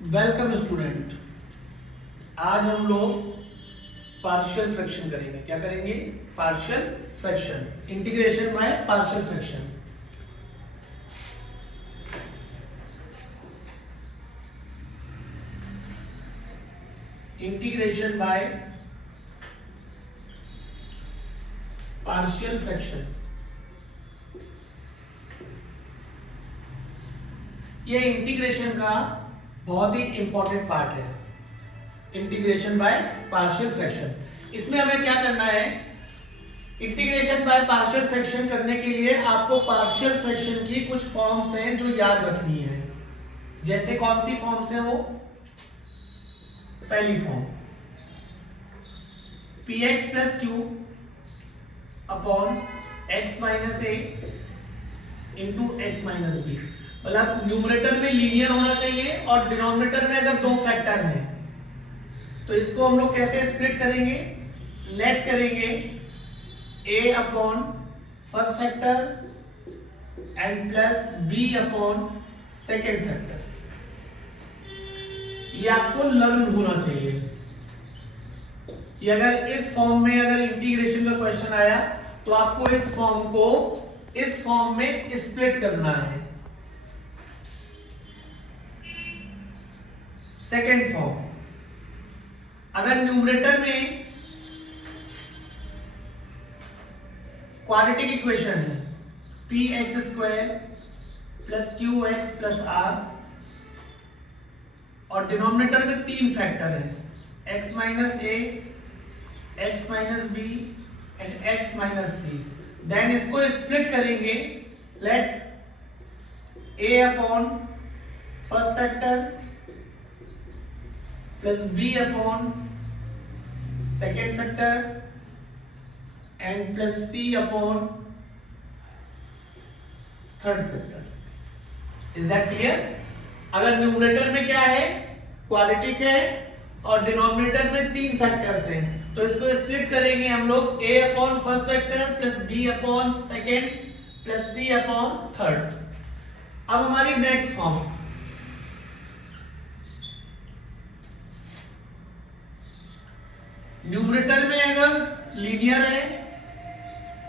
Welcome student. आज हम लोग पार्शियल फ्रैक्शन करेंगे। क्या करेंगे? Partial fraction, integration by partial fraction. Integration by partial fraction, ये इंटीग्रेशन का बहुत ही इंपॉर्टेंट पार्ट है। इंटीग्रेशन बाय पार्शियल फ्रैक्शन, इसमें हमें क्या करना है? इंटीग्रेशन बाय पार्शियल फ्रैक्शन करने के लिए आपको पार्शियल फ्रैक्शन की कुछ फॉर्म्स हैं जो याद रखनी है। जैसे कौन सी फॉर्म्स हैं वो? पहली form px plus q upon x minus a into x minus b. मतलब न्यूमरेटर में लीनियर होना चाहिए और डिनोमिनेटर में अगर दो फैक्टर हैं तो इसको हम लोग कैसे स्प्लिट करेंगे? लेट करेंगे a upon first factor and plus b upon second factor. ये आपको लर्न होना चाहिए कि अगर इस फॉर्म में अगर इंटीग्रेशन का क्वेश्चन आया तो आपको इस फॉर्म को इस फॉर्म में स्प्लिट करना है। सेकेंड फॉर्म, अगर न्यूमरेटर में क्वाड्रेटिक इक्वेशन है P X square plus Q X plus R और डिनोमिनेटर में तीन फैक्टर है X minus A, X minus B and X minus C, then इसको स्प्लिट करेंगे। Let A upon first factor plus B upon second factor and plus C upon third factor. Is that clear? अगर numerator में क्या है? Quadratic है और denominator में तीन फैक्टर्स हैं तो इसको स्प्लिट करेंगे हम लोग a upon first factor plus b upon second plus c upon third. अब हमारी नेक्स्ट फॉर्म, न्यूमरेटर में अगर लीनियर है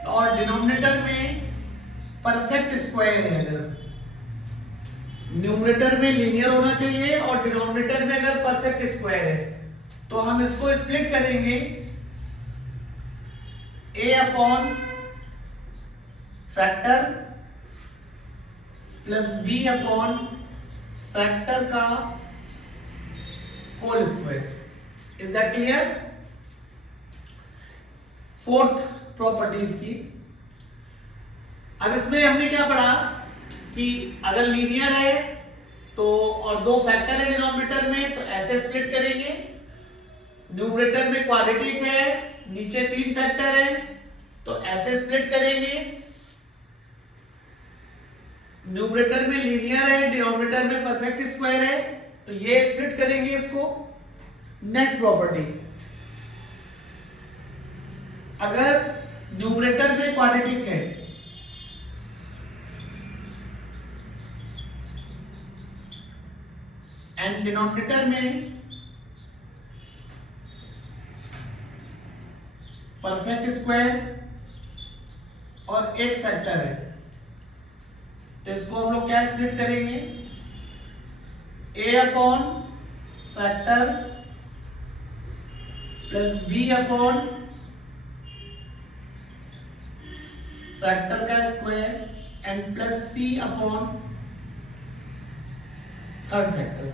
और डिनोमिनेटर में परफेक्ट स्क्वायर है। अगर न्यूमरेटर में लीनियर होना चाहिए और डिनोमिनेटर में अगर परफेक्ट स्क्वायर है तो हम इसको स्प्लिट करेंगे a upon factor plus b upon factor का whole square. Is that clear? Fourth properties की, अब इसमें हमने क्या पढ़ा कि अगर लीनियर है तो और दो फैक्टर है डिनोमिनेटर में तो ऐसे स्प्लिट करेंगे। न्यूमरेटर में क्वाड्रेटिक है, नीचे तीन फैक्टर है तो ऐसे स्प्लिट करेंगे। न्यूमरेटर में लीनियर है, डिनोमिनेटर में परफेक्ट स्क्वायर है तो ये स्प्लिट करेंगे इसको। नेक्स्ट प्रॉपर्टी, अगर न्यूमरेटर में क्वाड्रेटिक है एंड डिनोमिनेटर में परफेक्ट स्क्वायर और एक फैक्टर है तो इसको हम लोग क्या स्प्लिट करेंगे? a upon factor plus b upon factor का square and plus c upon third factor.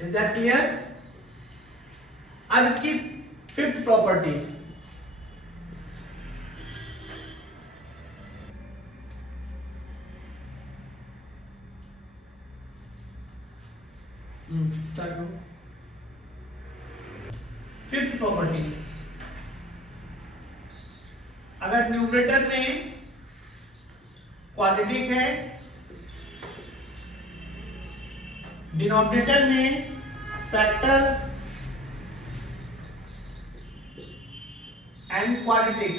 Is that clear? अब इसकी फिफ्थ प्रॉपर्टी, स्टार्ट करो। फिफ्थ प्रॉपर्टी, अगर न्यूमरेटर में क्वाड्रेटिक है, डिनोमिनेटर में फैक्टर एंड क्वाड्रेटिक,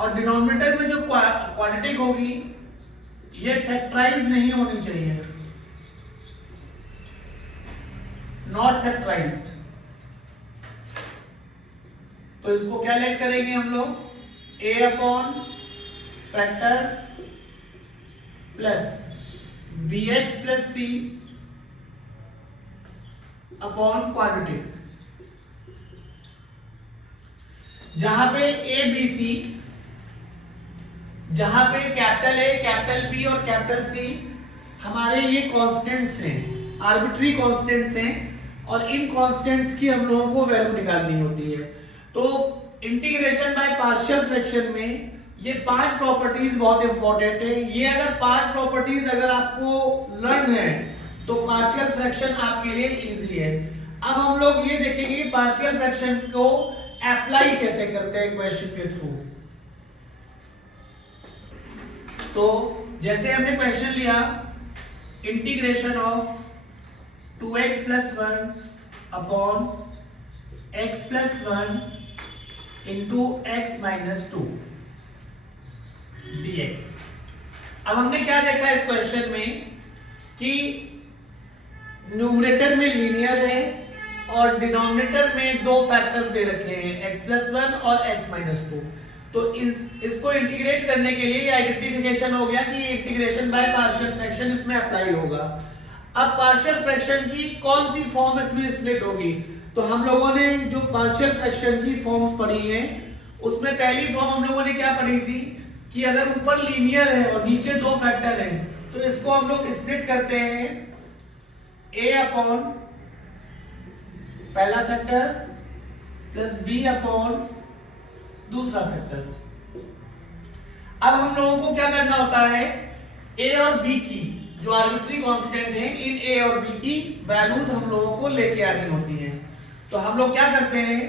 और डिनोमिनेटर में जो क्वाड्रेटिक होगी ये फैक्टराइज नहीं होनी चाहिए, नॉट फैक्टराइज्ड। तो इसको क्या लेट करेंगे हम लोग, a upon factor plus bx plus c upon quadratic, जहां पे a b c, जहां पे कैपिटल A, कैपिटल B और कैपिटल C हमारे ये कांस्टेंट्स हैं, आर्बिट्री कांस्टेंट्स हैं, और इन कांस्टेंट्स की हम लोगों को वैल्यू निकालनी होती है। तो इंटीग्रेशन बाय पार्शियल फ्रैक्शन में ये 5 प्रॉपर्टीज बहुत इंपॉर्टेंट है। ये अगर 5 प्रॉपर्टीज अगर आपको लर्न है तो पार्शियल फ्रैक्शन आपके लिए इजी है। अब हम लोग ये देखेंगे कि पार्शियल फ्रैक्शन को अप्लाई कैसे करते हैं क्वेश्चन के थ्रू। तो जैसे हमने क्वेश्चन लिया, integration of 2x plus 1 upon x plus 1 into x minus 2 dx। अब हमने क्या देखा इस क्वेश्चन में कि न्यूमरेटर में लीनियर है और डिनोमिनेटर में दो फैक्टर्स दे रखे हैं, x प्लस 1 और x माइनस 2। तो इसको इंटीग्रेट करने के लिए ये आइडेंटिफिकेशन हो गया कि इंटीग्रेशन बाय पार्शियल फ्रैक्शन इसमें अप्लाई होगा। अब पार्शियल फ्रैक्शन की कौन सी फॉर्म इसमें स्प्लिट होगी, तो हम लोगों ने जो पार्शियल फ्रैक्शन की फॉर्म्स पढ़ी हैं उसमें पहली फॉर्म हम लोगों ने क्या पढ़ी थी कि अगर ऊपर लीनियर है और नीचे दो फैक्टर हैं तो इसको हम लोग स्प्लिट करते हैं a अपॉन पहला फैक्टर प्लस b अपॉन दूसरा फैक्टर। अब हम लोगों को क्या करना होता है, a और b की जो आर्बिट्री कांस्टेंट है, इन a और b की वैल्यूज हम लोगों को लेके आनी होती हैं। तो हम लोग क्या करते हैं,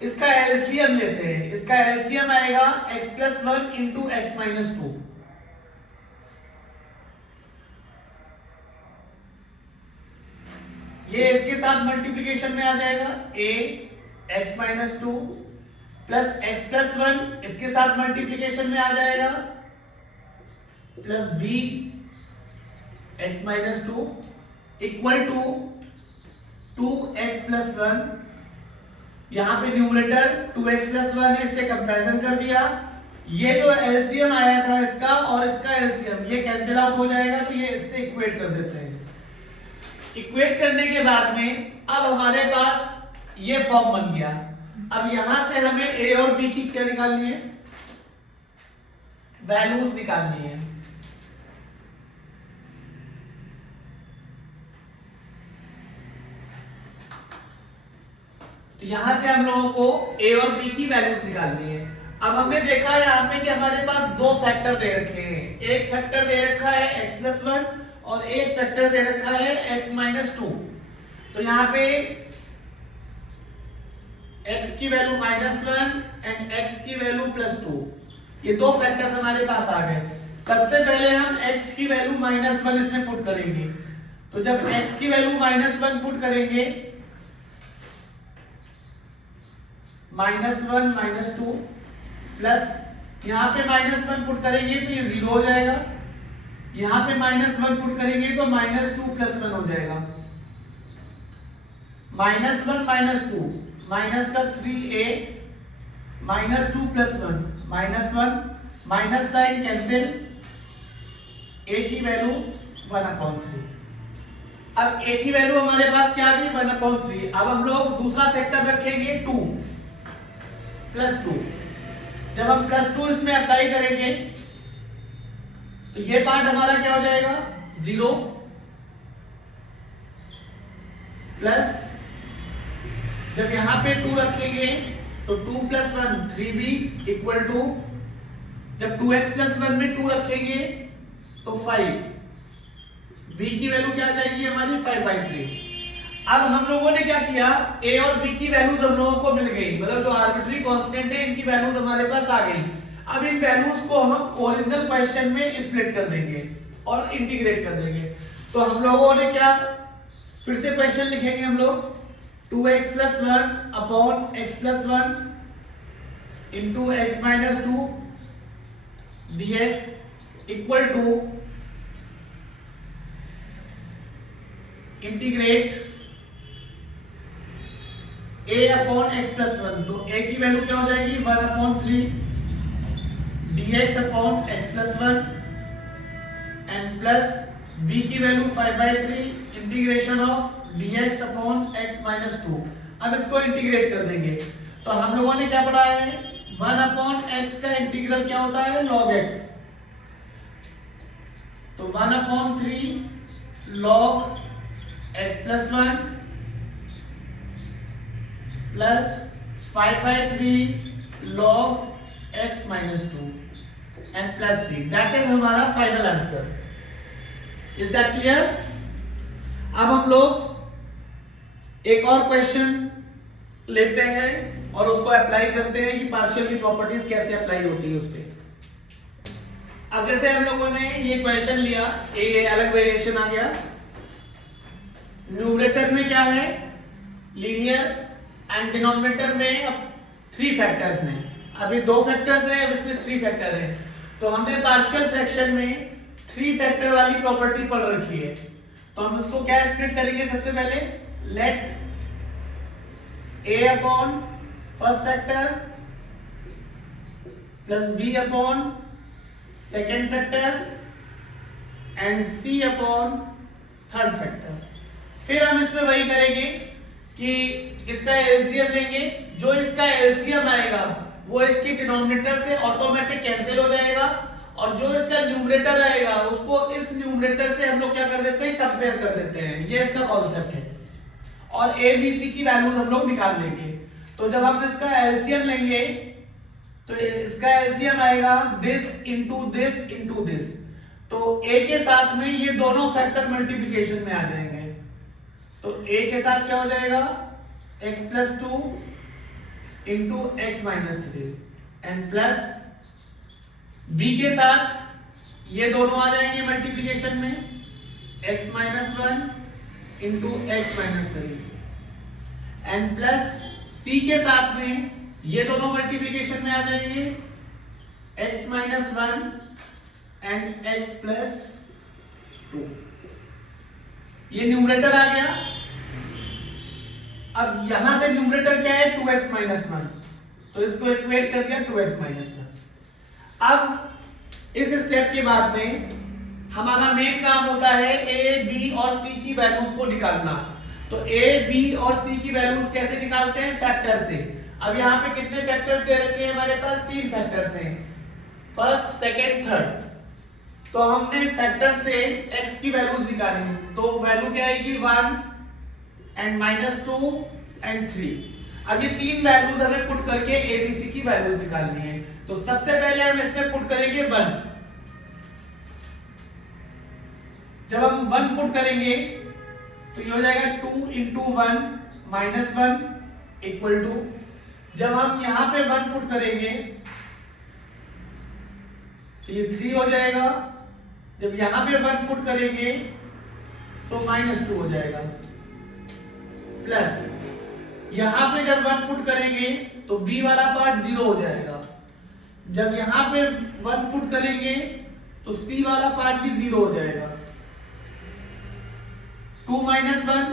इसका एलसीएम लेते हैं। इसका एलसीएम आएगा x plus 1 into x minus 2। ये इसके साथ मल्टीप्लीकेशन में आ जाएगा, a x minus 2 plus x plus 1 इसके साथ मल्टीप्लीकेशन में आ जाएगा, plus b x minus 2 equal to 2x plus 1। यहां पे न्यूमरेटर 2x प्लस 1 है, इससे कंपैरिजन कर दिया। ये जो एलसीएम आया था इसका और इसका एलसीएम ये कैंसिल आउट हो जाएगा, तो ये इससे इक्वेट कर देते हैं। इक्वेट करने के बाद में अब हमारे पास ये फॉर्म बन गया। अब यहां से हमें a और b की क्या निकालनी है, वैल्यूज निकालनी है। तो यहां से हम लोगों को a और b की वैल्यूज निकालनी है। अब हमने देखा यहाँ पे कि हमारे पास दो फैक्टर दे रखे हैं, एक फैक्टर दे रखा है x प्लस 1 और एक फैक्टर दे रखा है x माइनस 2। तो यहाँ पे x की वैल्यू -1 एंड x की वैल्यू +2, ये दो फैक्टर्स हमारे पास आ गए। सबसे पहले हम x की वैल्यू -1 इसमें पुट करेंगे। तो जब x की वैल्यू -1 पुट करेंगे, -1 -2 प्लस यहाँ पे -1 पुट करेंगे तो ये 0 हो जाएगा, यहाँ पे -1 पुट करेंगे तो -2 + 1 हो जाएगा। -1 -2 माइनस का 3a -2 + 1 -1 minus sign cancel, a की वैल्यू 1/3। अब a की वैल्यू हमारे पास क्या आ गई 1/3। अब हम लोग दूसरा फैक्टर रखेंगे 2 + 2। जब हम +2 इसमें अप्लाई करेंगे तो ये पार्ट हमारा क्या हो जाएगा 0 प्लस जब यहां पे 2 रखेंगे तो 2 + 1 3b इक्वल टू, जब 2x + 1 में 2 रखेंगे तो 5, b की वैल्यू क्या आ जाएगी हमारी 5/3। अब हम लोगों ने क्या किया, a और b की वैल्यूज हम लोगों को मिल गई, मतलब जो आर्बिट्री कांस्टेंट है इनकी वैल्यूज हमारे पास आ गई। अब इन वैल्यूज को हम ओरिजिनल क्वेश्चन में स्प्लिट कर देंगे और इंटीग्रेट कर देंगे। तो हम लोगों ने क्या, फिर से क्वेश्चन लिखेंगे हम लोग 2x + 1 upon x + 1 into x minus two dx equal to integrate a upon X plus one. तो a की वैल्यू क्या हो जाएगी 1/3 dx upon X plus one and plus b की value 5/3 integration of dx upon x minus two. अब इसको integrate कर देंगे तो हम लोगों ने क्या पढ़ा है 1/x का इंटीग्रल क्या होता है log x। तो 1/3 log x plus one plus 5/3 log x minus two and plus b। That is हमारा final answer. Is that clear? अब हम लोग एक और क्वेश्चन लेते हैं और उसको अप्लाई करते हैं कि पार्शियल की प्रॉपर्टीज कैसे अप्लाई होती है उस पे। अब जैसे हम लोगों ने ये क्वेश्चन लिया, ये अलग वेरिएशन आ गया। न्यूमरेटर में क्या है लीनियर एंड डिनोमिनेटर में अब 3 फैक्टर्स हैं। अभी 2 फैक्टर्स हैं, अब इसमें 3 फैक्टर हैं। तो हमने पार्शियल फ्रैक्शन में 3 फैक्टर वाली प्रॉपर्टी पढ़ रखी है। तो हम इसको क्या स्प्लिट करेंगे सबसे पहले, let a upon first factor plus b upon second factor and c upon third factor. फिर हम इसमें वही करेंगे कि इसका एलसीएम लेंगे। जो इसका एलसीएम आएगा वो इसकी डिनोमिनेटर से ऑटोमेटिक कैंसिल हो जाएगा और जो इसका न्यूमरेटर आएगा उसको इस न्यूमरेटर से हम लोग क्या कर देते हैं कंपेयर कर देते हैं। ये इसका कॉन्सेप्ट है। और a b c की वैल्यूज हम लोग निकाल लेंगे। तो जब हम इसका एलसीएम लेंगे तो इसका एलसीएम आएगा this into this into this. तो a के साथ में ये दोनों फैक्टर मल्टीप्लिकेशन में आ जाएंगे। तो a के साथ क्या हो जाएगा x plus two into x minus three and plus b के साथ ये दोनों आ जाएंगे मल्टीप्लिकेशन में x minus one into x minus three and plus c के साथ में ये दोनों मल्टीप्लिकेशन में आ जाएंगे x minus one and x plus two. ये न्यूमरेटर आ गया। अब यहां से न्यूमरेटर क्या है 2x माइनस वन, तो इसको इक्वेट कर दिया 2x माइनस वन। अब इस स्टेप के बाद में हमारा मेन काम होता है a, b और c की वैल्यूज को निकालना। तो a, b और c की वैल्यूज कैसे निकालते हैं फैक्टर से। अब यहाँ पे कितने फैक्टर्स दे रखे हैं हमारे पास 3 फैक्टर्स हैं, फर्स्ट सेकेंड थर्ड। तो हमने फैक्टर से x की वैल्यूज निकाली। तो वैल्यू क्या आएगी 1 एंड माइनस टू एंड 3। अब ये 3 वैल्यूज हमें पुट करके abc की वैल्यूज निकालनी है। तो सबसे पहले हम इसमें पुट करेंगे 1। जब हम 1 पुट करेंगे तो ये हो जाएगा 2 इंटू 1 माइनस 1 इक्वल टू, जब हम यहां पे 1 पुट करेंगे तो ये 3 हो जाएगा। जब यहां पे 1 पुट करेंगे तो माइनस 2 हो जाएगा प्लस यहां पे जब 1 पुट करेंगे तो b वाला पार्ट 0 हो जाएगा। जब यहां पे 1 पुट करेंगे तो c वाला पार्ट भी 0 हो जाएगा। 2 माइनस 1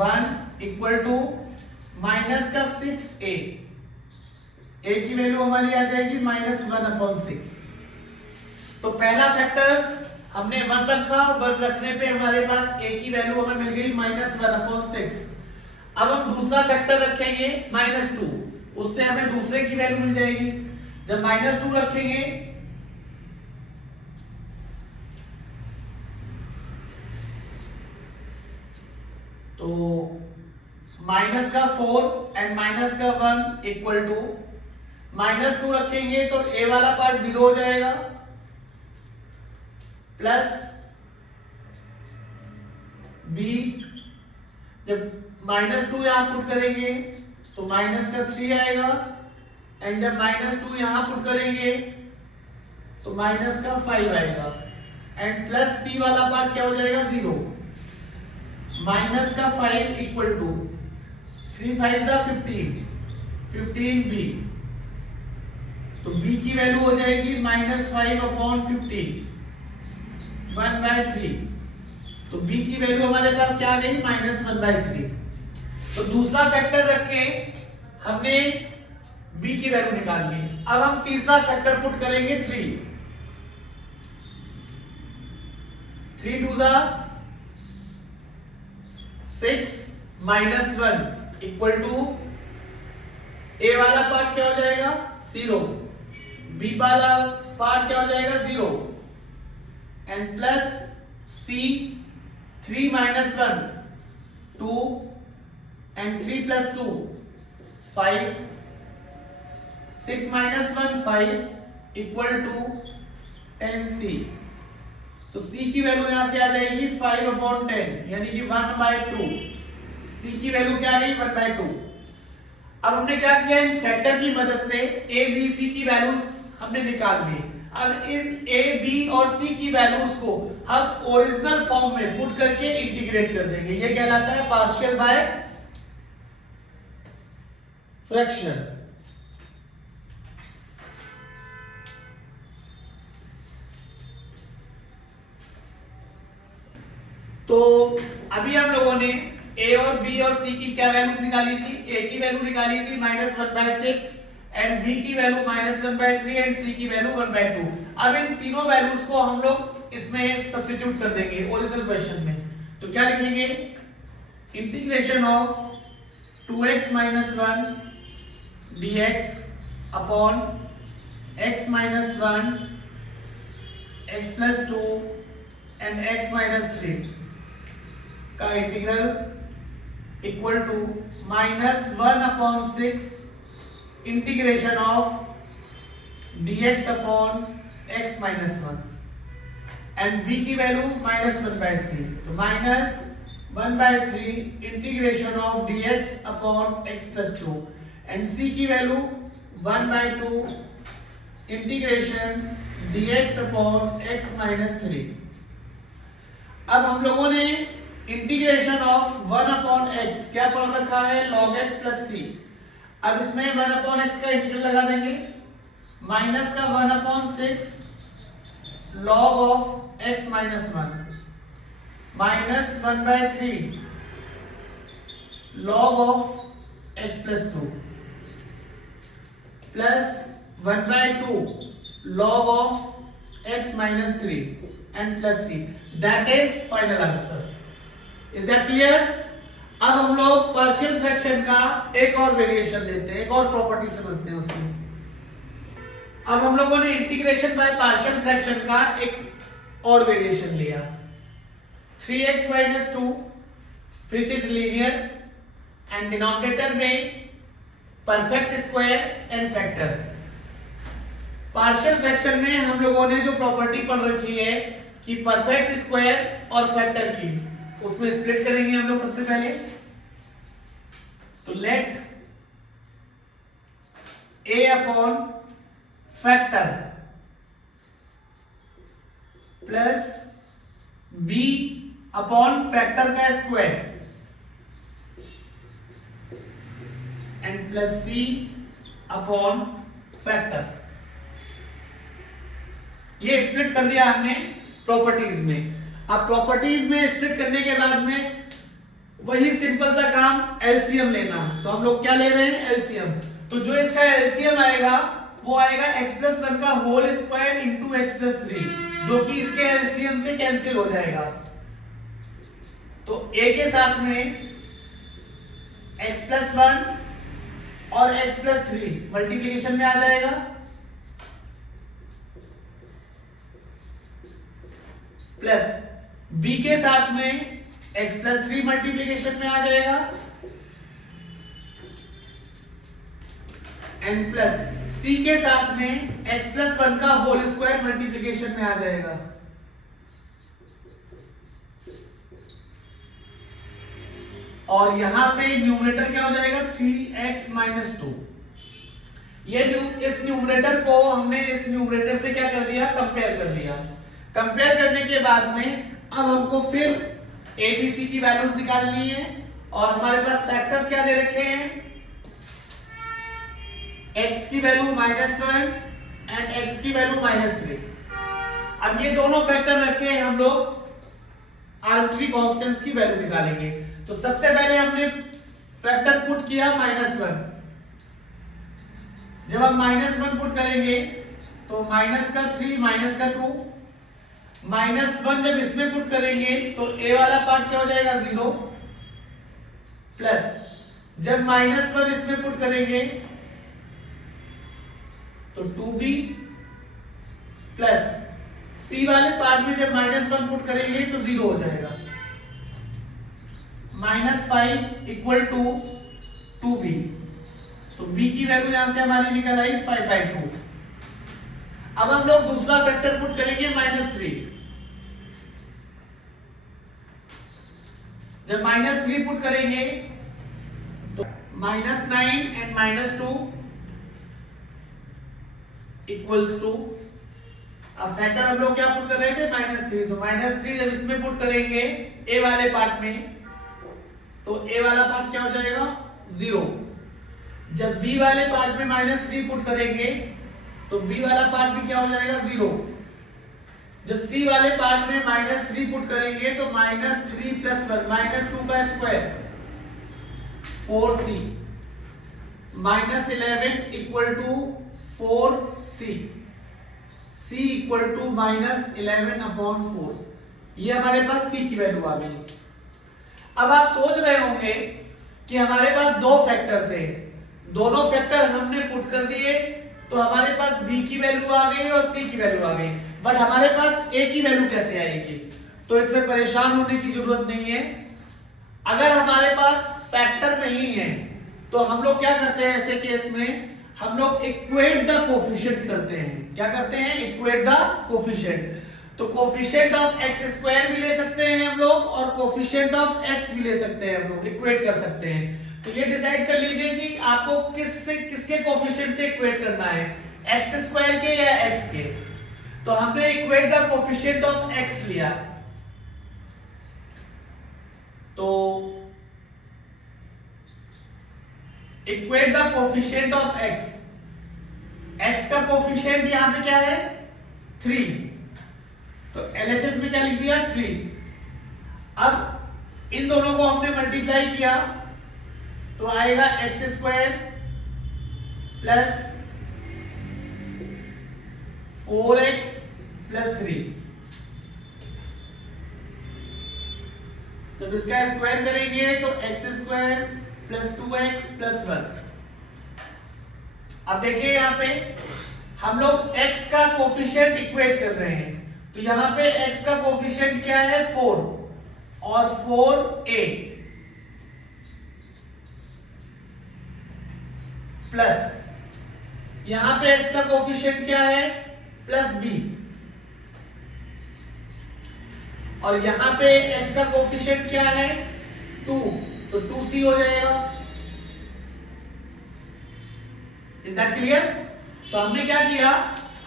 1 इक्वल टू माइनस का 6a। a की वैल्यू हमारी आ जाएगी -1/6। तो पहला फैक्टर हमने 1 रखा, 1 रखने पे हमारे पास a की वैल्यू हमें मिल गई -1/6। अब हम दूसरा फैक्टर रखेंगे -2, उससे हमें दूसरे की वैल्यू मिल जाएगी। जब -2 रखेंगे तो माइनस का 4 एंड माइनस का 1 इक्वल टू -2 रखेंगे तो a वाला पार्ट 0 हो जाएगा प्लस b। जब -2 यहां पुट करेंगे तो माइनस का 3 आएगा एंड जब -2 यहां पुट करेंगे तो माइनस का 5 आएगा एंड प्लस c वाला पार्ट क्या हो जाएगा 0। माइनस का 5 इक्वल टू 3 5 15 15b तो b की वैल्यू हो जाएगी -5/15 1/3। तो b की वैल्यू हमारे पास क्या आ गई -1/3। तो दूसरा फैक्टर रख के हमने b की वैल्यू निकाल ली। अब हम तीसरा फैक्टर पुट करेंगे 3 2 6 -1 इक्वल टू a वाला पार्ट क्या हो जाएगा 0, b वाला पार्ट क्या हो जाएगा 0 and plus c 3 -1 2 and 3 + 2 5 6 -1 5 equal to 10c। तो c की वैल्यू यहां से आ जाएगी 5/10 यानी कि 1/2। c की वैल्यू क्या आ गई 1/2। अब हमने क्या किया इन फैक्टर की मदद से a b c की वैल्यूज हमने निकाल ली। अब इन a b और c की वैल्यूज को हम ओरिजिनल फॉर्म में पुट करके इंटीग्रेट कर देंगे। ये कहलाता है पार्शियल बाय फ्रैक्शन। तो अभी हम लोगों ने a और b और c की क्या वैल्यूज निकाली थी। a की वैल्यू निकाली थी -1/6 एंड b की वैल्यू -1/3 एंड c की वैल्यू 1/2। अब इन तीनों वैल्यूज को हम लोग इसमें सब्स्टिट्यूट कर देंगे ओरिजिनल क्वेश्चन में। तो क्या लिखेंगे integration of 2x - 1 dx upon x - 1 x + 2 and x - 3 का integral equal to -1/6 integration of dx upon x - 1 and b की वैल्यू -1/3। तो -1/3 integration of dx upon x + 2 and c की value 1/2 integration dx upon x - 3। अब हम लोगों ने integration of 1/x क्या पढ़ रखा है log x + c। अब इसमें 1/x का इंटीग्रल लगा देंगे माइनस का 1/6 log of x - 1 minus 1/3 log of x + 2 plus 1/2 log of x - 3 and plus c। that is final answer। Is that clear? अब हम लोग पार्शियल फ्रैक्शन का एक और वेरिएशन लेते हैं, एक और प्रॉपर्टी समझते हैं उसकी। अब हम लोगों ने इंटीग्रेशन बाय पार्शियल फ्रैक्शन का एक और वेरिएशन लिया 3x - 2 which is linear and denominator में perfect square and factor. Partial fraction में हम लोगों ने जो प्रॉपर्टी पढ़ रखी है कि परफेक्ट स्क्वायर और फैक्टर की, उसमें स्प्लिट करेंगे हम लोग सबसे पहले। तो let a upon factor plus b upon factor का square and plus c upon factor. ये स्प्लिट कर दिया हमने प्रॉपर्टीज में। अब प्रॉपर्टीज में स्प्लिट करने के बाद में वही सिंपल सा काम एलसीएम लेना। तो हम लोग क्या ले रहे हैं एलसीएम। तो जो इसका एलसीएम आएगा वो आएगा x + 1 का होल स्क्वायर इंटू x + 3 जो कि इसके एलसीएम से कैंसिल हो जाएगा। तो a के साथ में x + 1 और x + 3 मल्टीप्लिकेशन में आ जाएगा प्लस b के साथ में x + 3 मल्टीप्लिकेशन में आ जाएगा एंड प्लस c के साथ में x + 1 का होल स्क्वायर मल्टीप्लिकेशन में आ जाएगा। और यहां से न्यूमरेटर क्या हो जाएगा 3x - 2। ये इस न्यूमरेटर को हमने इस न्यूमरेटर से क्या कर दिया कंपेयर कर दिया। कंपेयर करने के बाद में अब हमको फिर a b c की वैल्यूज निकालनी है और हमारे पास फैक्टर्स क्या दे रखे हैं x की वैल्यू -1 एंड x की वैल्यू -3। अब ये दोनों फैक्टर रख के हम लोग आर्बिट्ररी कांस्टेंट्स की वैल्यू निकालेंगे। तो सबसे पहले हमने फैक्टर पुट किया -1। जब हम -1 पुट करेंगे तो -3 -2 -1 जब इसमें पुट करेंगे तो a वाला पार्ट क्या हो जाएगा 0 प्लस जब -1 इसमें पुट करेंगे तो 2b प्लस c वाले पार्ट में जब -1 पुट करेंगे तो 0 हो जाएगा। -5 इक्वल टू 2b, तो b की वैल्यू यहां से हमारी निकल आई 5/2। अब हम लोग दूसरा फैक्टर पुट करेंगे -3। जब -3 पुट करेंगे तो -9 एंड -2 इक्वल्स टू, अब फैक्टर हम लोग क्या पुट कर रहे थे -3, तो -3 जब इसमें पुट करेंगे a वाले पार्ट में तो a वाला पार्ट क्या हो जाएगा 0। जब b वाले पार्ट में -3 पुट करेंगे तो b वाला पार्ट भी क्या हो जाएगा 0। जब c वाले पार्ट में -3 पुट करेंगे तो -3 + 1 -2 का square 4c, -11 equal to 4c, c equal to -11/4। ये हमारे पास c की वैल्यू आ गई। अब आप सोच रहे होंगे कि हमारे पास दो फैक्टर थे, दोनों फैक्टर हमने पुट कर दिए तो हमारे पास b की वैल्यू आ गई और c की वैल्यू आ गई, बट हमारे पास a की वैल्यू कैसे आएगी? तो इसमें परेशान होने की जरूरत नहीं है। अगर हमारे पास फैक्टर नहीं है तो हम लोग क्या करते हैं, ऐसे केस में हम लोग इक्वेट द कोफिशिएंट करते हैं। क्या करते हैं? Equate the coefficient. तो कोफिशिएंट ऑफ x² भी ले सकते हैं हम लोग और कोफिशिएंट ऑफ x भी ले सकते हैं हम लोग, इक्वेट कर सकते हैं। तो ये डिसाइड कर लीजिए कि आपको किसके कोफिशिएंट से इक्वेट करना है, x² के या x के। तो हमने equate the coefficient of x लिया, तो equate the coefficient of x, x का कोफिशिएंट यहां पे क्या है 3, तो LHS में क्या लिख दिया 3। अब इन दोनों को हमने मल्टीप्लाई किया तो आएगा x² प्लस 4x प्लस 3। जब इसका स्क्वायर करेंगे तो x² प्लस 2x प्लस 1। अब देखिए यहां पे हम लोग x का कोफिशिएंट इक्वेट कर रहे हैं, तो यहां पे x का कोफिशिएंट क्या है 4 और 4a प्लस यहां पे x का कोफिशिएंट क्या है प्लस b, और यहां पे x का कोफिशिएंट क्या है 2, तो 2c हो जाएगा। Is that clear? तो हमने क्या किया,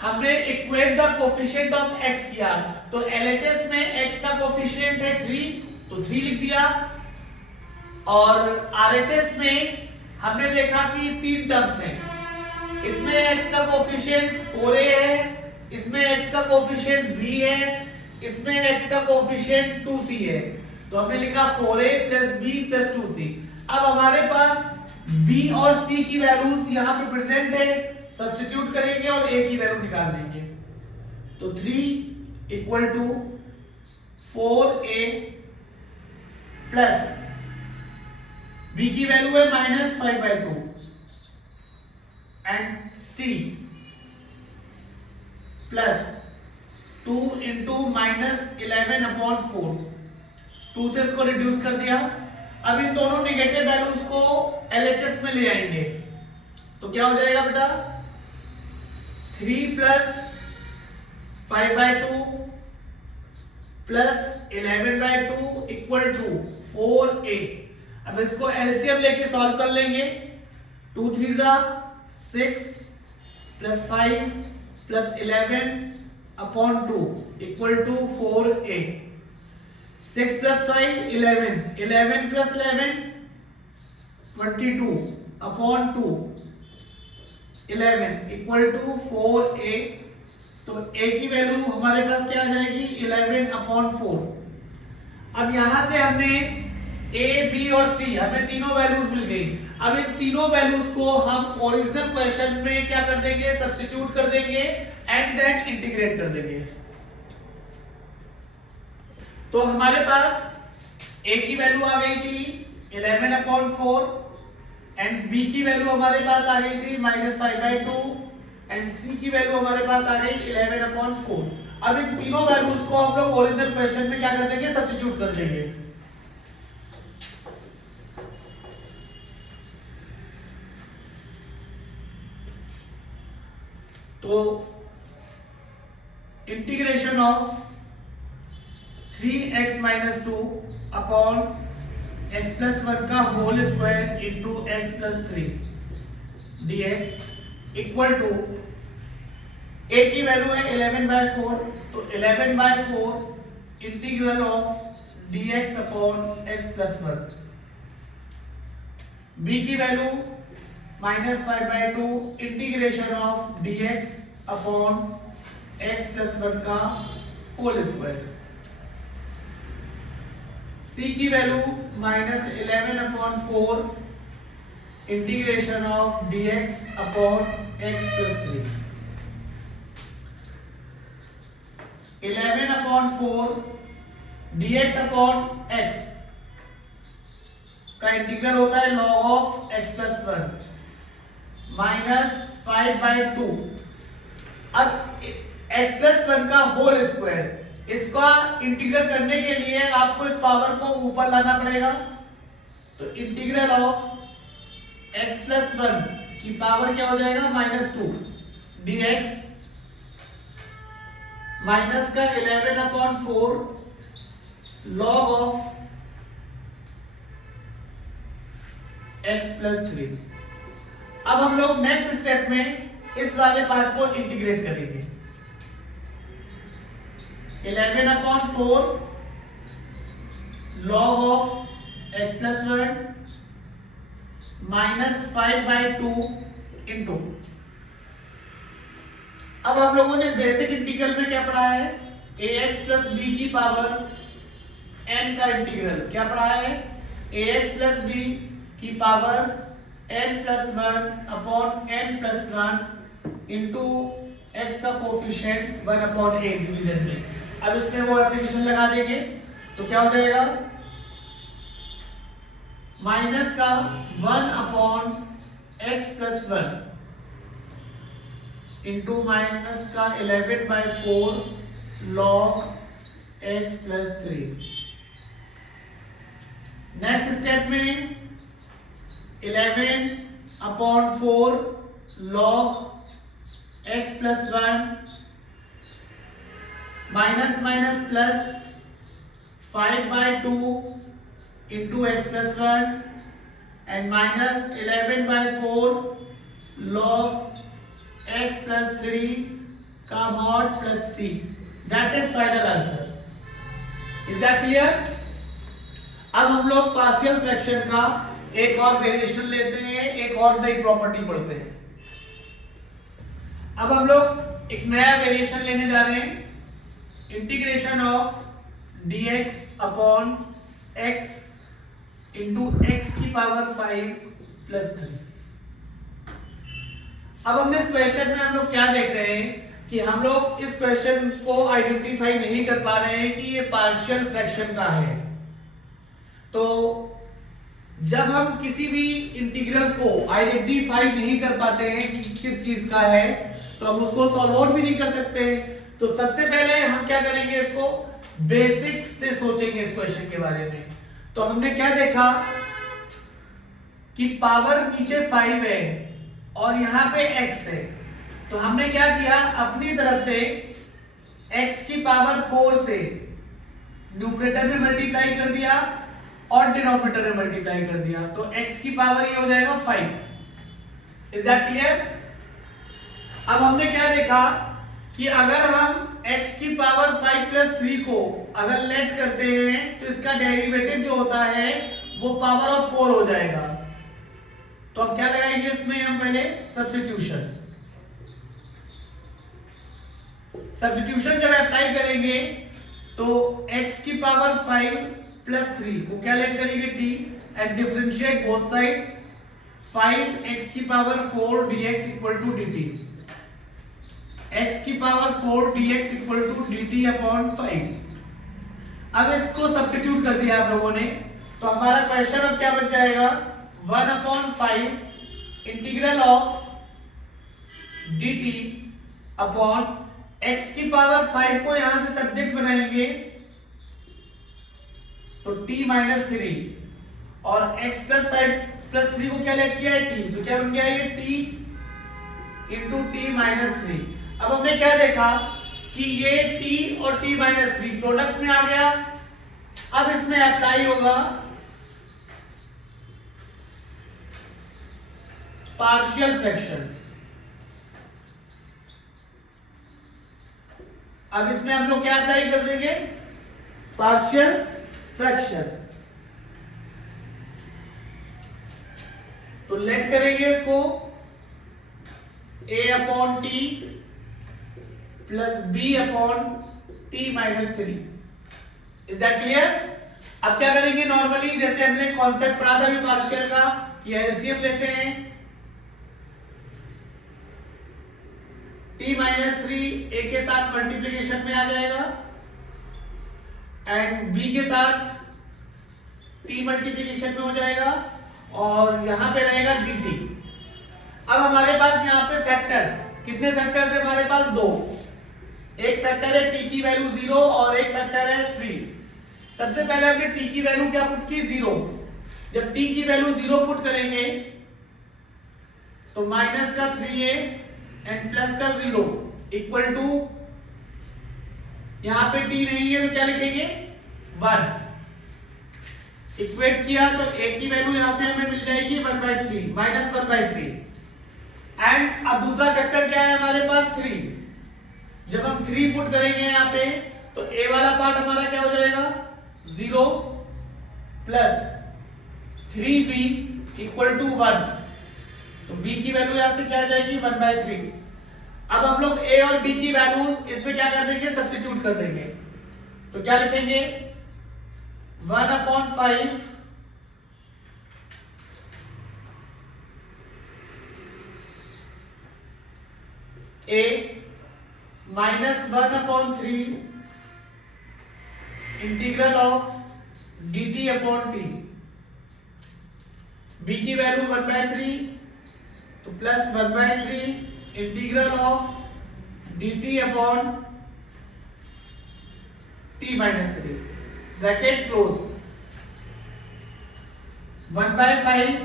हमने equate the coefficient of x किया, तो LHS में x का कोफिशिएंट है 3, तो 3 लिख दिया, और RHS में हमने देखा कि 3 टर्म्स हैं, इसमें x का कोफिशिएंट 4a है, इसमें x का कोफिशिएंट b है, इसमें x का कोफिशिएंट 2c है, तो हमने लिखा 4a plus b plus 2c। अब हमारे पास b और c की वैल्यूज यहां पे प्रेजेंट है, सब्स्टिट्यूट करेंगे और a की वैल्यू निकाल लेंगे, तो 3 equal to 4a plus b की वैल्यू है -5/2 एंड c प्लस 2 इंटू -11/4, 2 से इसको रिड्यूस कर दिया। अब इन दोनों नेगेटिव वैल्यूज को LHS में ले आएंगे, तो क्या हो जाएगा बेटा 3 plus 5/2 plus 11/2 equal to 4a। अब इसको एलसीएम लेके सॉल्व कर लेंगे, 2 3 जा 6 plus 5 plus 11/2 equal to 4a। 6 plus 5 11, 11 plus 11 22/2 11 equal to 4a, तो a की वैल्यू हमारे पास क्या आ जाएगी 11/4। अब यहां से हमने a, b और c हमें तीनों वैल्यूज मिल गई। अब इन तीनों वैल्यूज को हम ओरिजिनल क्वेश्चन में क्या कर देंगे, सब्स्टिट्यूट कर देंगे एंड देन इंटीग्रेट कर देंगे। तो हमारे पास a की वैल्यू आ गई थी 11/4 एंड b की वैल्यू हमारे पास आ गई थी -5/2 एंड c की वैल्यू हमारे पास आ गई 11/4। अब इन तीनों वैल्यूज को हम लोग ओरिजिनल क्वेश्चन में क्या कर देंगे, सब्स्टिट्यूट कर देंगे। तो integration of 3x - 2 upon x+1 का whole square into x+3 dx equal to a की वैल्यू है 11/4, तो 11/4 integral of dx upon x+1। b की value -5/2 integration of dx upon x+1 का होल स्क्वायर। c की value -11/4 integration of dx upon x+3। 11/4 dx upon x का integral होता है log of x+1 -5/2। अब x+1 का होल स्क्वायर, इसका integral करने के लिए आपको इस पावर को ऊपर लाना पड़ेगा। तो इंटीग्रल ऑफ x+1 की पावर क्या हो जाएगा -2 dx माइनस का 11/4 log ऑफ x+3। अब हम लोग नेक्स्ट स्टेप में इस वाले पार्ट को इंटीग्रेट करेंगे। 11/4 log ऑफ x+1 -5/2 इंटू, अब हम लोगों ने बेसिक इंटीग्रल में क्या पढ़ा है, ax प्लस b की पावर n का इंटीग्रल क्या पढ़ा है, ax प्लस b की power n+1 upon n+1 into x का कोफिशिएंट 1/8 डिवीजन में। अब इसमें वो एप्लीकेशन लगा देंगे तो क्या हो जाएगा, माइनस का 1/x+1 इंटू माइनस का 11/4 log x+3। नेक्स्ट स्टेप में 11/4 log x+1 minus minus plus 5/2 into x+1 and minus 11/4 log x+3 का mod plus c। That is final answer. Is that clear? अब हम लोग पार्शियल फ्रैक्शन का एक और वेरिएशन लेते हैं, एक और नई प्रॉपर्टी पढ़ते हैं। अब हम लोग एक नया वेरिएशन लेने जा रहे हैं, integration of dx upon x into x की पावर 5 प्लस 3। अब हमने इस क्वेश्चन में हम लोग क्या देख रहे हैं कि हम लोग इस क्वेश्चन को आइडेंटिफाई नहीं कर पा रहे हैं कि ये पार्शियल फ्रैक्शन का है। तो जब हम किसी भी इंटीग्रल को आइडेंटिफाई नहीं कर पाते हैं कि किस चीज का है, तो हम उसको सॉल्व आउट भी नहीं कर सकते। तो सबसे पहले हम क्या करेंगे, इसको बेसिक से सोचेंगे इस क्वेश्चन के बारे में। तो हमने क्या देखा कि पावर नीचे 5 है और यहां पे x है, तो हमने क्या किया, अपनी तरफ से x की पावर 4 से न्यूमरेटर में मल्टीप्लाई कर दिया और डिनोमिनेटर में मल्टीप्लाई कर दिया, तो x की पावर ये हो जाएगा 5। Is that clear? अब हमने क्या देखा कि अगर हम x की पावर 5 प्लस 3 को अगर लेट करते हैं तो इसका डेरिवेटिव जो होता है वो पावर ऑफ 4 हो जाएगा। तो अब क्या लगाएंगे इसमें, हम पहले सब्स्टिट्यूशन। सब्स्टिट्यूशन जब अप्लाई करेंगे तो x की पावर 5 प्लस 3 को क्या लेट करेंगे t and differentiate both side 5x की power 4 dx equal to dt, x की power 4 dx equal to dt upon 5। अब इसको सब्स्टिट्यूट कर दिया आप लोगों ने, तो हमारा क्वेश्चन अब क्या बन जाएगा 1/5 integral of dt upon x की पावर 5 को यहां से सब्जेक्ट बनाएंगे तो t माइनस 3 और x प्लस 5 प्लस 3 को क्या लेट किया है t, तो क्या बन गया ये t इंटू टी माइनस 3। अब हमने क्या देखा कि ये t और t माइनस 3 प्रोडक्ट में आ गया। अब इसमें अप्लाई होगा पार्शियल फ्रैक्शन। अब इसमें हम लोग क्या अप्लाई कर देंगे पार्शियल फ्रैक्शन। तो लेट करेंगे इसको a upon T plus b upon T minus 3। Is that clear? अब क्या करेंगे नॉर्मली जैसे हमने कॉन्सेप्ट पढ़ा था अभी पार्शियल का कि एलसीएम लेते हैं t माइनस 3 a के साथ मल्टीप्लिकेशन में आ जाएगा एंड b के साथ t मल्टीप्लिकेशन में हो जाएगा और यहां पे रहेगा dt। अब हमारे पास यहाँ पे फैक्टर्स, कितने फैक्टर्स है हमारे पास? दो। एक फैक्टर है t की वैल्यू 0 और एक फैक्टर है 3। सबसे पहले हमने t की वैल्यू क्या पुट की 0। जब t की वैल्यू 0 पुट करेंगे तो माइनस का 3a एंड प्लस का 0 इक्वल टू, यहां पे t नहीं है तो क्या लिखेंगे 1। इक्वेट किया तो a की वैल्यू यहां से हमें मिल जाएगी 1/3 माइनस 1/3। एंड अब दूसरा फैक्टर क्या है हमारे पास 3। जब हम 3 पुट करेंगे यहां पे तो a वाला पार्ट हमारा क्या हो जाएगा 0 प्लस 3b इक्वल टू 1। तो b की वैल्यू यहां से क्या आ जाएगी 1/3। अब हम लोग a और b की वैल्यूज इसमें क्या कर देंगे सब्स्टिट्यूट कर देंगे। तो क्या लिखेंगे 1/5 a minus 1/3 integral of dt upon t। b की वैल्यू 1/3 तो plus 1/3 integral of dt upon t minus 3 bracket close. 1/5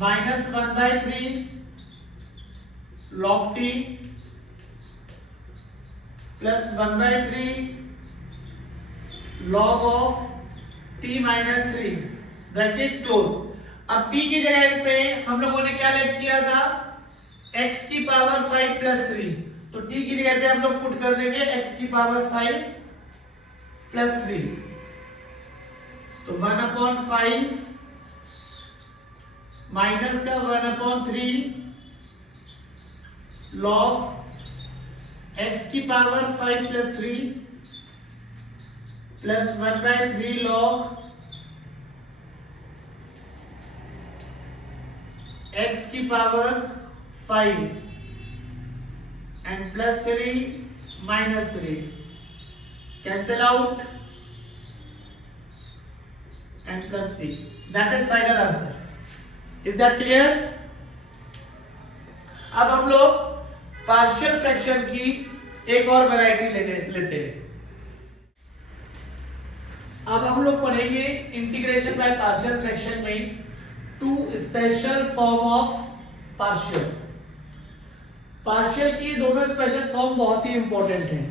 minus 1/3 log t plus 1/3 log of t minus 3 bracket close. अब t की जगह पे हम लोगों ने क्या लेट किया था x की पावर 5 प्लस 3, तो t की जगह पे हम लोग पुट कर देंगे x की पावर 5 प्लस 3। तो 1/5 माइनस का 1/3 log x की power 5 plus 3 plus 1/3 log x की power 5 and plus 3 minus 3 cancel out and plus c। That is final answer. Is that clear? अब हम लोग पार्शियल फ्रैक्शन की एक और वैरायटी लेते हैं। अब हम लोग पढ़ेंगे इंटीग्रेशन बाय पार्शियल फ्रैक्शन में two special form of partial. Partial की दोनों स्पेशल फॉर्म बहुत ही इंपॉर्टेंट हैं।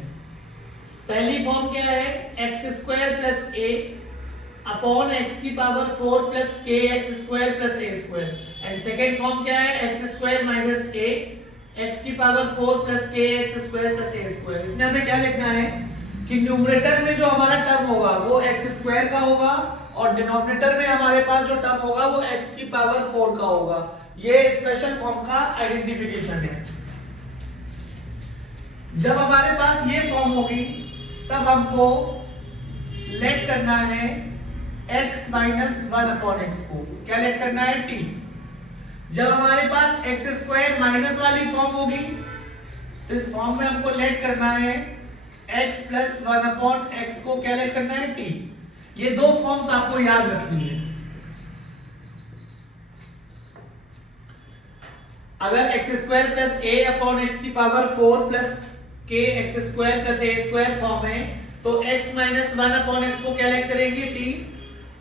पहली फॉर्म क्या है x² plus a upon x की power 4 plus kx² plus a²। And second form क्या है x² माइनस a x की power 4 plus kx² plus a²। इसमें हमें क्या लिखना है कि न्यूमरेटर में जो हमारा टर्म होगा वो x² का होगा और डिनोमिनेटर में हमारे पास जो टर्म होगा वो x की पावर 4 का होगा। ये स्पेशल फॉर्म का आइडेंटिफिकेशन है। जब हमारे पास ये फॉर्म होगी तब हमको लेट करना है x माइनस 1/x को। क्या लेट करना है? t। जब हमारे पास एक्स स्क्वायर माइनस वाली फॉर्म होगी तो इस फॉर्म में हमको लेट करना है x प्लस 1/x को। क्या लेट करना है? t। ये दो फॉर्म्स आपको याद रखनी है। अगर एक्स स्क्वायर प्लस ए अपॉन एक्स की पावर 4 प्लस के x square plus a square form है तो x माइनस 1/x को क्या लेट करेंगे? t।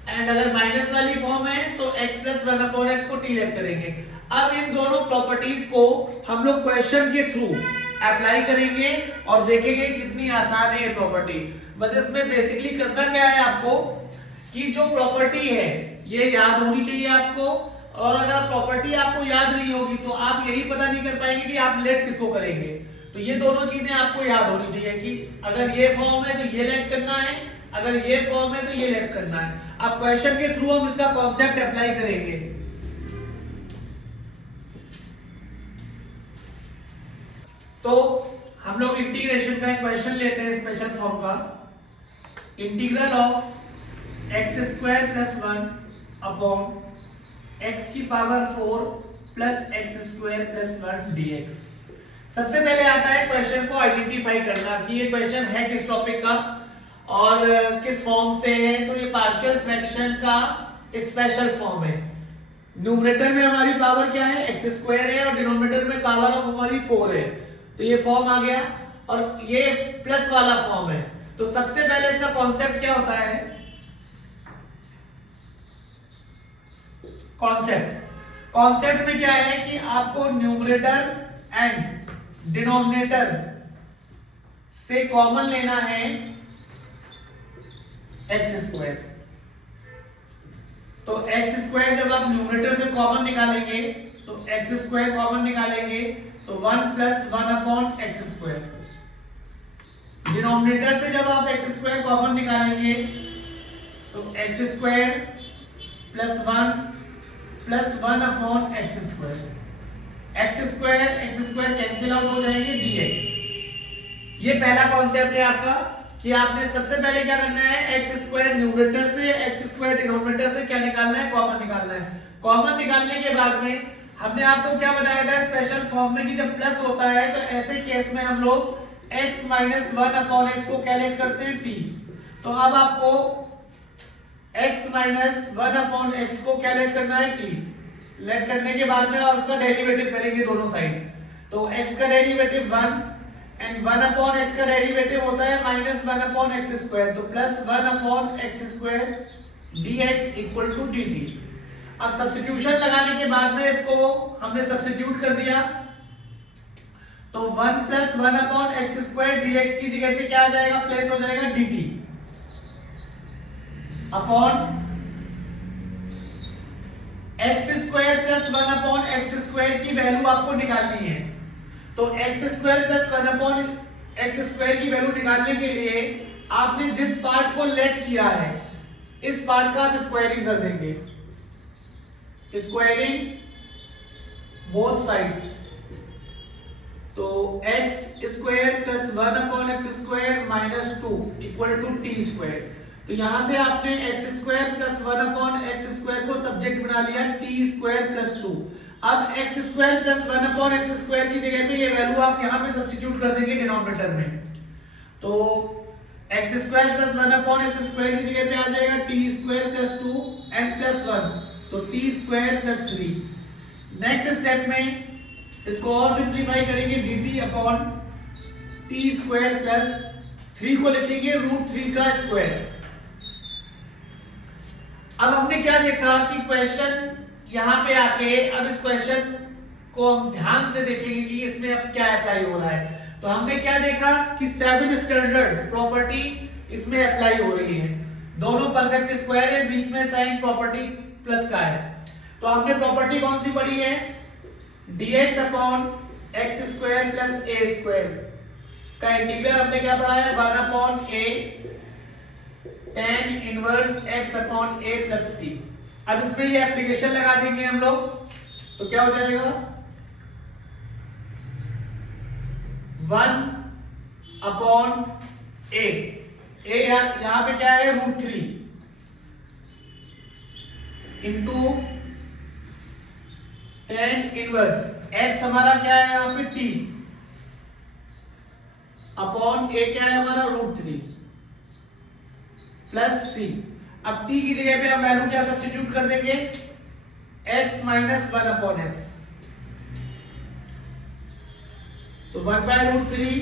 एंड अगर माइनस वाली फॉर्म है तो x प्लस 1/x को t लेट करेंगे। अब इन दोनों प्रॉपर्टीज को हम लोग क्वेश्चन के थ्रू अप्लाई करेंगे और देखेंगे कितनी आसान है ये प्रॉपर्टी। बस इसमें बेसिकली करना क्या है आपको कि जो प्रॉपर्टी है ये याद होनी चाहिए आपको, और अगर प्रॉपर्टी आपको याद नहीं होगी तो आप यही पता नहीं कर पाएंगे कि आप लेट किसको करेंगे। तो ये दोनों चीजें आपको याद होनी चाहिए कि अगर ये फॉर्म है तो ये लेट करना है, अगर ये फॉर्म है तो ये लेट करना है। अब क्वेश्चन के थ्रू हम इसका कॉन्सेप्ट अप्लाई करेंगे। तो हम लोग इंटीग्रेशन का एक क्वेश्चन लेते हैं स्पेशल फॉर्म का। Integral of x square plus 1 upon x की power 4 plus x square plus 1 dx। सबसे पहले आता है क्वेश्चन को आइडेंटिफाई करना कि ये क्वेश्चन है किस टॉपिक का और किस फॉर्म से है। तो ये पार्शियल फ्रैक्शन का स्पेशल फॉर्म है। न्यूमरेटर में हमारी पावर क्या है? एक्स स्क्वायर है और डिनोमिनेटर में पावर ऑफ हमारी 4 है। तो ये फॉर्म आ गया और ये प्लस वाला फॉर्म है। तो सबसे पहले इसका कॉन्सेप्ट क्या होता है? कॉन्सेप्ट में क्या है कि आपको न्यूमरेटर एंड डिनोमिनेटर से कॉमन लेना है एक्स स्क्वायर। तो एक्स स्क्वायर जब आप न्यूमरेटर से कॉमन निकालेंगे तो एक्स स्क्वायर कॉमन निकालेंगे तो 1 प्लस 1/x स्क्वायर। डिनोमिनेटर से जब आप एक्स स्क्वायर कॉमन निकालेंगे तो x square plus 1 plus 1/x square. X square cancel out हो जाएंगे dx। ये पहला कॉन्सेप्ट है आपका कि आपने सबसे पहले क्या करना है? एक्स स्क्वायर न्यूमरेटर से एक्स स्क्वायर डिनोमिनेटर से क्या निकालना है? कॉमन निकालना है। कॉमन निकालने के बाद में हमने आपको क्या बताया था स्पेशल फॉर्म में कि जब प्लस होता है तो ऐसे केस में हम लोग x माइनस 1/x को कैलकुलेट करते हैं t। तो अब आपको x माइनस 1/x को कैलकुलेट करना है t। लेट करने के बाद में और उसका डेरिवेटिव करेंगे दोनों साइड। तो x का डेरिवेटिव 1 एंड 1/x का डेरिवेटिव होता है माइनस 1/x स्क्वायर। तो plus 1/x square dx equal to dt। अब सब्स्टिट्यूशन लगाने के बाद में इसको हमने सब्स्टिट्यूट कर दिया तो 1 प्लस 1/x स्क्वायर dx की जगह पे क्या आ जाएगा? प्लेस हो जाएगा dt upon x square plus 1/x square की वैल्यू आपको निकालनी है। तो x square plus 1/x square की वैल्यू निकालने के लिए आपने जिस पार्ट को लेट किया है इस पार्ट का आप स्क्वायरिंग कर देंगे। Squaring both sides. तो x square plus 1/x square minus 2 equal to t square. तो यहां से आपने x square plus 1/x square को सब्जेक्ट बना लिया t स्क्वायर प्लस 2। अब x square plus 1/x square की जगह पे ये वैल्यू आप यहां पे सब्स्टिट्यूट कर देंगे डिनोमिनेटर में। तो x square plus 1/x square की जगह पे आ जाएगा t square plus 2 and plus 1 तो t square plus 3। Next step में इसको और सिंपलीफाई करेंगे dt upon t square plus 3 को लिखेंगे √3 का स्क्वायर। अब हमने क्या देखा कि क्वेश्चन यहां पे आके अब इस क्वेश्चन को हम ध्यान से देखेंगे कि इसमें अब क्या अप्लाई हो रहा है। तो हमने क्या देखा कि 7 स्टैंडर्ड प्रॉपर्टी इसमें अप्लाई हो रही है। दोनों परफेक्ट स्क्वायर है, बीच में साइन प्रॉपर्टी प्लस का है। तो हमने प्रॉपर्टी कौन सी पढ़ी है? dx upon x square plus a square का इंटीग्रल हमने क्या पढ़ा है? 1/a tan inverse x upon a plus c। अब इसमें ये एप्लीकेशन लगा देंगे हम लोग तो क्या हो जाएगा? 1 अपॉन ए यहां पे क्या है √3 इंटू tan इनवर्स x हमारा क्या है यहां पे t अपॉन ए क्या है हमारा √3 प्लस c। अब t की जगह पे हम वैल्यू क्या सब्स्टिट्यूट कर देंगे x माइनस 1 अपॉन x, तो 1/√3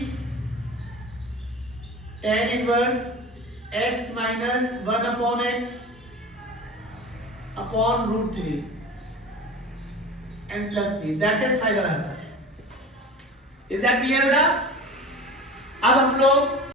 tan inverse x minus 1 upon x upon √3 and plus b, that is final answer. Is that clear बेटा? अब हम लोग